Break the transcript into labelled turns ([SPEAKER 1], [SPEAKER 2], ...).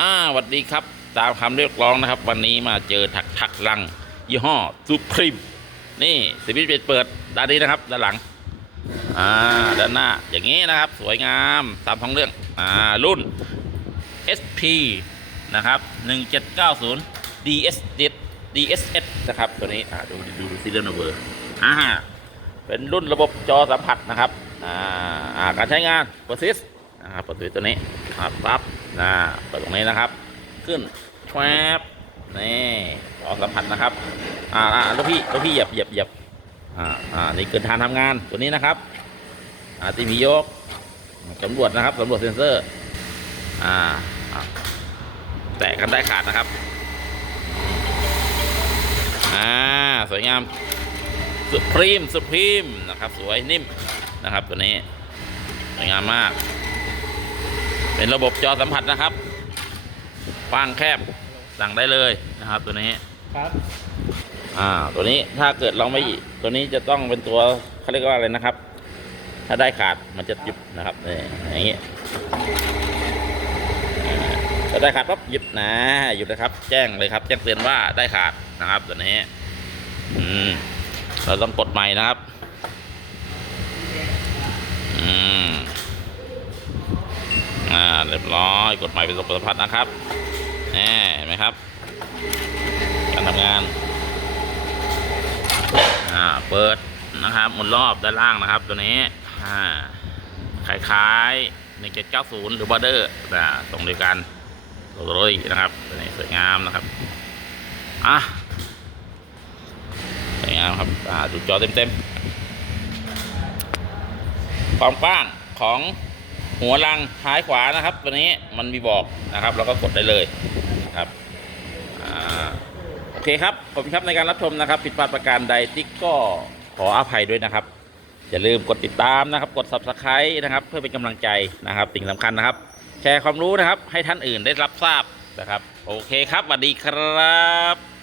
[SPEAKER 1] อ่าสวัสดีครับ ตามคำเรียกร้องนะครับ วันนี้มาเจอถักถักลัง ยี่ห้อซูพรีมนี่สวิตช์เปิดด้านนี้นะครับ ด้านหลัง อ่า ด้านหน้า อย่างนี้นะครับ สวยงามตามท้องเรื่อง อ่า รุ่น SP นะครับ 1790 DS DSS นะครับ ตัวนี้ อ่า ดูดูดูซีเรียลนัมเบอร์อ่า เป็นรุ่นระบบจอสัมผัสนะครับ อ่า การใช้งาน persist นะครับเปิดตัวนี้ ครับปั๊บนะเปิดตรงนี้นะครับ ขึ้นแชบนี่จอสัมผัสนะครับ อ่าอ่าแล้วพี่แล้วพี่เหยียบเหยียบเหยียบอ่าอ่านี่เกินทานทำงานตัวนี้นะครับ อ่าตีมียกสำรวจนะครับสำรวจเซ็นเซอร์ อ่าแตะกันได้ขาดนะครับ อ่า สวยงามสุดพรีมสุดพรีมนะครับ สวยนิ่มนะครับ ตัวนี้ สวยงามมาก เป็นระบบจอสัมผัสนะครับกว้างแคบสั่งได้เลยนะครับ ตัวนี้
[SPEAKER 2] ครับ
[SPEAKER 1] อ่าตัวนี้ถ้าเกิดเราไม่ตัวนี้จะต้องเป็นตัวเขาเรียกว่าอะไรนะครับ ถ้าได้ขาดมันจะหยุบนะครับนี่อย่างนี้อ่าถ้าได้ขาดปั๊บหยุดนะหยุดนะครับ แจ้งเลยครับ แจ้งเตือนว่าได้ขาดนะครับ ตัวนี้ อืมเราต้องกดใหม่นะครับ อืม อ่าเรียบร้อยกดใหม่เป็นระบบสัมผัสนะครับแน่เห็นไหมครับ การทำงานอ่าเปิดนะครับหมุนรอบด้านล่างนะครับ ตัวนี้อ่าคล้ายๆ1790 หรือบัตเดอร์นะตรงเดียวกันโรยนะครับตัวนี้สวยงามนะครับอะสวยงามครับอ่าดูจอเต็มๆความกว้างของ หัวรังท้ายขวานะครับตัวนี้มันมีบอกนะครับ เราก็กดได้เลยนะครับอโอเคครับผมครับในการรับชมนะครับ ผิดพลาดประการใดติ๊กก็ขออภัยด้วยนะครับ อย่าลืมกดติดตามนะครับ กด subscribe นะครับ เพื่อเป็นกำลังใจนะครับสิ่งสำคัญนะครับ แชร์ความรู้นะครับ ให้ท่านอื่นได้รับทราบนะครับ โอเคครับสวัสดีครับ